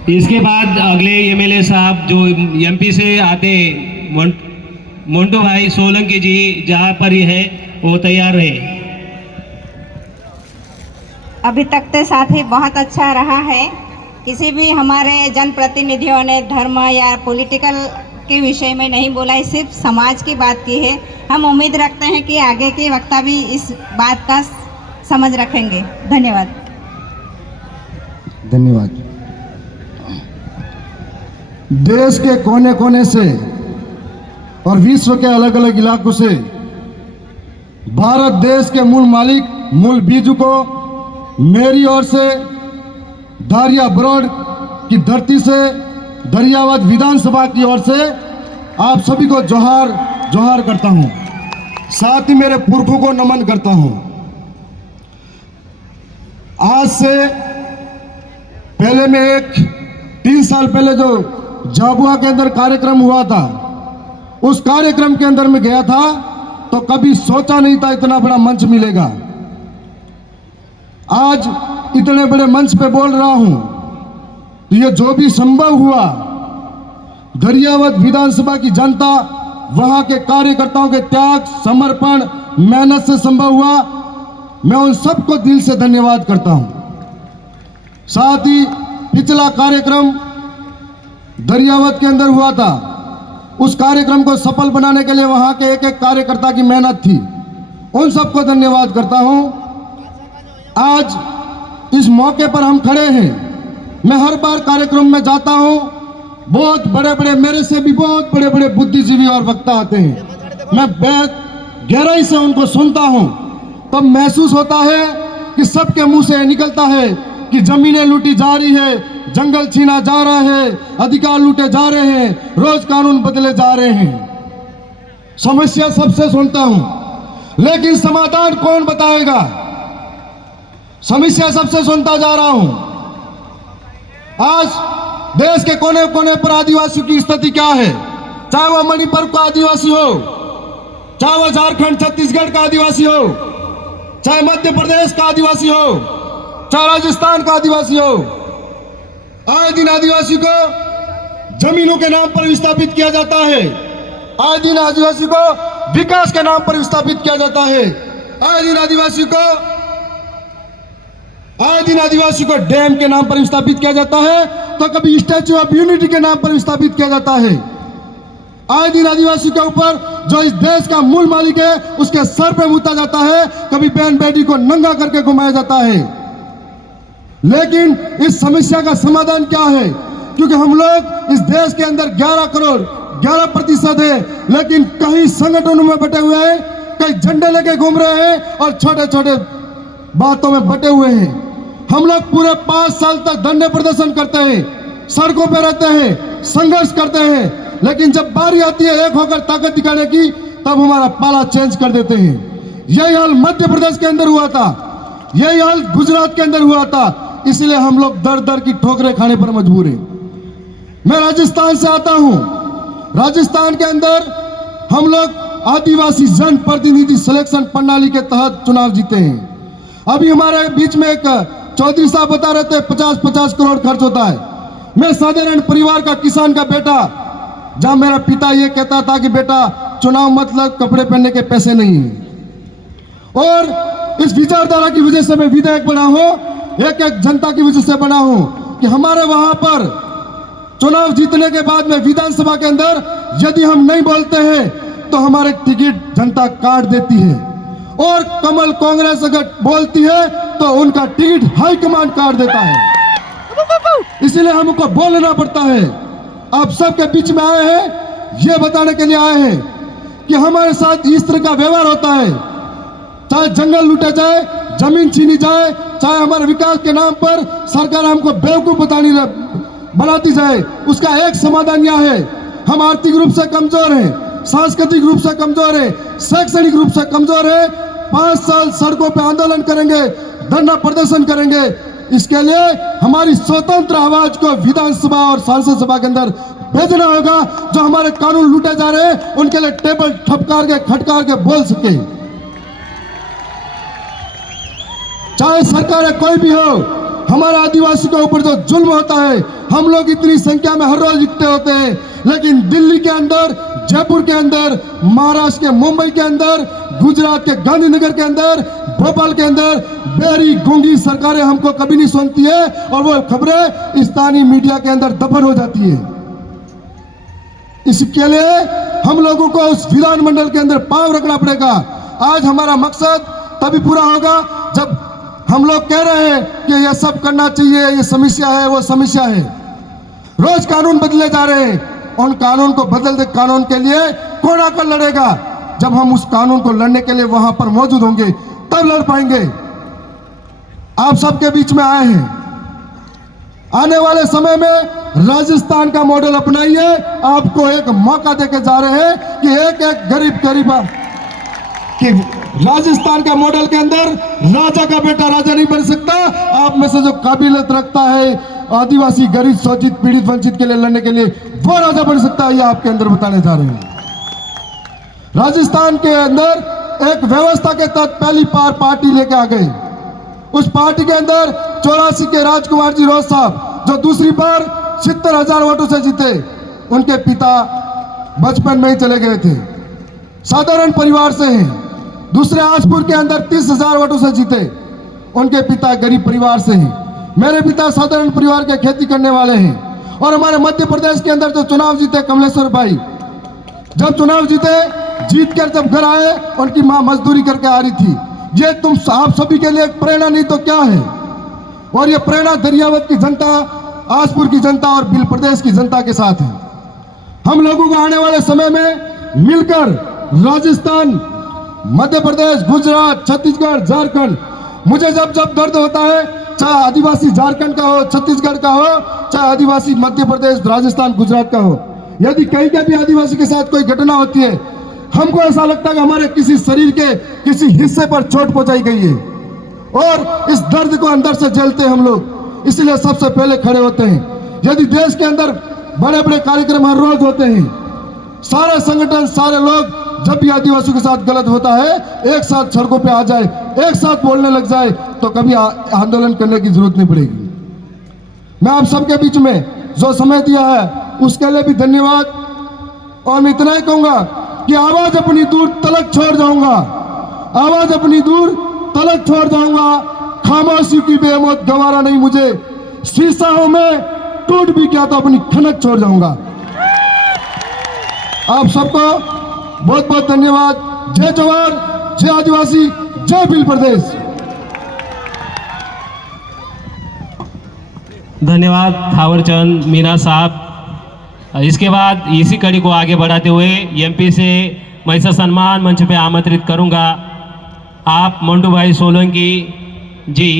इसके बाद अगले एमएलए साहब जो एमपी से आते मोन्टू भाई सोलंकी जी जहाँ पर ये है वो तैयार रहे। अभी तक तो साथी बहुत अच्छा रहा है। किसी भी हमारे जनप्रतिनिधियों ने धर्म या पॉलिटिकल के विषय में नहीं बोला है, सिर्फ समाज की बात की है। हम उम्मीद रखते हैं कि आगे के वक्ता भी इस बात का समझ रखेंगे। धन्यवाद। धन्यवाद। देश के कोने कोने से और विश्व के अलग अलग इलाकों से भारत देश के मूल मालिक मूल बीजू को मेरी ओर से धारिया ब्रॉड की धरती से दरियावाद विधानसभा की ओर से आप सभी को जोहार जोहार करता हूं। साथ ही मेरे पुरखों को नमन करता हूं। आज से पहले में 3 साल पहले जो झाबुआ के अंदर कार्यक्रम हुआ था, उस कार्यक्रम के अंदर में गया था तो कभी सोचा नहीं था इतना बड़ा मंच मिलेगा। आज इतने बड़े मंच पे बोल रहा हूं तो ये जो भी संभव हुआ, दरियावद विधानसभा की जनता, वहां के कार्यकर्ताओं के त्याग, समर्पण, मेहनत से संभव हुआ। मैं उन सबको दिल से धन्यवाद करता हूं। साथ ही पिछला कार्यक्रम दरियावद के अंदर हुआ था, उस कार्यक्रम को सफल बनाने के लिए वहां के एक एक कार्यकर्ता की मेहनत थी। उन सबको धन्यवाद करता हूं। आज इस मौके पर हम खड़े हैं। मैं हर बार कार्यक्रम में जाता हूं, बहुत बड़े बड़े, मेरे से भी बहुत बड़े बड़े बुद्धिजीवी और वक्ता आते हैं। मैं बेहद गहराई से उनको सुनता हूं, तब महसूस होता है कि सबके मुंह से निकलता है कि जमीनें लूटी जा रही है, जंगल छीना जा रहा है, अधिकार लूटे जा रहे हैं, रोज कानून बदले जा रहे हैं। समस्या सबसे सुनता हूं, लेकिन समाधान कौन बताएगा? समस्या सबसे सुनता जा रहा हूं। आज देश के कोने कोने पर आदिवासियों की स्थिति क्या है? चाहे वह मणिपुर का आदिवासी हो, चाहे वह झारखंड छत्तीसगढ़ का आदिवासी हो, चाहे मध्य प्रदेश का आदिवासी हो, चाहे राजस्थान का आदिवासी हो, आए दिन आदिवासी को जमीनों के नाम पर विस्थापित किया जाता है। आए दिन आदिवासी को विकास के नाम पर विस्थापित किया जाता है। आए दिन आदिवासी को डैम के नाम पर विस्थापित किया जाता है, तो कभी स्टैच्यू ऑफ यूनिटी के नाम पर विस्थापित किया जाता है। आए दिन आदिवासी के ऊपर जो इस देश का मूल मालिक है उसके सर पे मुता जाता है, कभी बहन बेटी को नंगा करके घुमाया जाता है। लेकिन इस समस्या का समाधान क्या है? क्योंकि हम लोग इस देश के अंदर 11 करोड़ 11% है, लेकिन कहीं संगठनों में बटे हुए हैं, कई झंडे लेके घूम रहे हैं और छोटे छोटे बातों में बटे हुए हैं। हम लोग पूरे 5 साल तक धरने प्रदर्शन करते हैं, सड़कों पर रहते हैं, संघर्ष करते हैं, लेकिन जब बारी आती है एक होकर ताकत दिखाने की, तब हमारा पाला चेंज कर देते हैं। यही हाल मध्य प्रदेश के अंदर हुआ था, यही हाल गुजरात के अंदर हुआ था। इसलिए हम लोग दर दर की ठोकरें खाने पर मजबूर हैं। मैं राजस्थान से आता हूं। राजस्थान के अंदर हम लोग आदिवासी जन प्रतिनिधि सिलेक्शन प्रणाली के तहत चुनाव जीते हैं। अभी हमारे बीच में एक चौधरी साहब बता रहे थे 50-50 करोड़ खर्च होता है। मैं साधारण परिवार का किसान का बेटा, जहां मेरा पिता ये कहता था कि बेटा चुनाव मतलब कपड़े पहनने के पैसे नहीं है, और इस विचारधारा की वजह से मैं विधायक बना हूं, एक एक जनता की वजह से बना हूं कि हमारे वहां पर चुनाव जीतने के बाद में विधानसभा के अंदर यदि हम नहीं बोलते हैं तो हमारे टिकट जनता काट देती है, और कमल कांग्रेस अगर बोलती है तो उनका टिकट हाईकमांड काट देता है। इसलिए हमको बोलना पड़ता है। आप सबके बीच में आए हैं, ये बताने के लिए आए हैं कि हमारे साथ इस तरह का व्यवहार होता है। चाहे जंगल लूटे जाए, जमीन छीनी जाए, चाहे हमारे विकास के नाम पर सरकार हमको बेवकूफ बनाती जाए, उसका एक समाधान यह है, हम आर्थिक रूप से कमजोर हैं, सांस्कृतिक रूप से कमजोर है, शैक्षणिक रूप से कमजोर है। 5 साल सड़कों पर आंदोलन करेंगे, धरना प्रदर्शन करेंगे। इसके लिए हमारी स्वतंत्र आवाज को विधानसभा और सांसद सभा के अंदर भेजना होगा। जो हमारे कानून लूटे जा रहे हैं उनके लिए टेबल ठपकार के खटकार के बोल सके। चाहे सरकार कोई भी हो, हमारे आदिवासी के ऊपर जो जुल्म होता है, हम लोग इतनी संख्या में हर रोज इकट्ठे होते हैं, लेकिन दिल्ली के अंदर, जयपुर के अंदर, महाराष्ट्र के मुंबई के अंदर, गुजरात के गांधीनगर के अंदर, भोपाल के अंदर बेरी गूंगी सरकारें हमको कभी नहीं सुनती है और वो खबरें स्थानीय मीडिया के अंदर दफन हो जाती है। इसके लिए हम लोगों को उस विधानमंडल के अंदर पांव रखना पड़ेगा। आज हमारा मकसद तभी पूरा होगा जब हम लोग कह रहे हैं कि ये सब करना चाहिए, ये समस्या है, वो समस्या है। रोज कानून बदले जा रहे हैं, उन कानून को बदलते कानून के लिए कौन आकर लड़ेगा? जब हम उस कानून को लड़ने के लिए वहां पर मौजूद होंगे तब लड़ पाएंगे। आप सबके बीच में आए हैं, आने वाले समय में राजस्थान का मॉडल अपनाइए। आपको एक मौका देके जा रहे हैं कि एक एक गरीब कि राजस्थान का मॉडल के अंदर राजा का बेटा राजा नहीं बन सकता। आप में से जो काबिलियत रखता है आदिवासी, गरीब, शोषित, पीड़ित, वंचित के लिए लड़ने के लिए, वो राजा बन सकता है। ये आपके अंदर बताने जा रहे हैं। राजस्थान के अंदर एक व्यवस्था के तहत पहली बार पार्टी लेके आ गए। उस पार्टी के अंदर 84 के राजकुमार जी रोज साहब, जो दूसरी बार 70,000 वोटों से जीते, उनके पिता बचपन में ही चले गए थे, साधारण परिवार से हैं। दूसरे आजपुर के अंदर 30,000 वोटों से जीते, उनके पिता गरीब परिवार से हैं। मेरे पिता साधारण परिवार के खेती करने वाले हैं। और हमारे मध्य प्रदेश के अंदर जो चुनाव जीते कमलेश्वर भाई, जब चुनाव जीते, जीत कर जब घर आए, उनकी मां मजदूरी करके आ रही थी। ये तुम आप सभी के लिए एक प्रेरणा नहीं तो क्या है? और ये प्रेरणा दरियावत की जनता, आजपुर की जनता और बिल प्रदेश की जनता के साथ है। हम लोगों को आने वाले समय में मिलकर राजस्थान, मध्य प्रदेश, गुजरात, छत्तीसगढ़, झारखंड, मुझे जब जब दर्द होता है, चाहे आदिवासी झारखंड का हो, छत्तीसगढ़ का हो, चाहे आदिवासी मध्य प्रदेश, राजस्थान, गुजरात का हो, यदि कहीं का भी आदिवासी के साथ कोई घटना होती है, हमको ऐसा लगता है कि हमारे किसी शरीर के किसी हिस्से पर चोट पहुंचाई गई है और इस दर्द को अंदर से झेलते हैं हम लोग। इसलिए सबसे पहले खड़े होते हैं। यदि देश के अंदर बड़े बड़े कार्यक्रम हर रोज होते हैं, सारे संगठन, सारे लोग जब भी आदिवासियों के साथ गलत होता है एक साथ सड़कों पे आ जाए, एक साथ बोलने लग जाए, तो कभी आंदोलन करने की जरूरत नहीं पड़ेगी। मैं आप सबके बीच में जो समय दिया है उसके लिए भी धन्यवाद। और मैं इतना ही कहूंगा कि आवाज अपनी दूर तलक छोड़ जाऊंगा, आवाज अपनी दूर तलक छोड़ जाऊंगा। खामोशी की बेमौत गवारा नहीं मुझे, शीशा हूं मैं, टूट भी गया तो अपनी खनक छोड़ जाऊंगा। आप सबको बहुत बहुत धन्यवाद। जय जवान, जय आदिवासी, जय बिल प्रदेश। धन्यवाद थावरचंद मीना साहब। इसके बाद इसी कड़ी को आगे बढ़ाते हुए एमपी से मैं इसे सम्मान मंच पे आमंत्रित करूंगा। आप मंटू भाई सोलंकी जी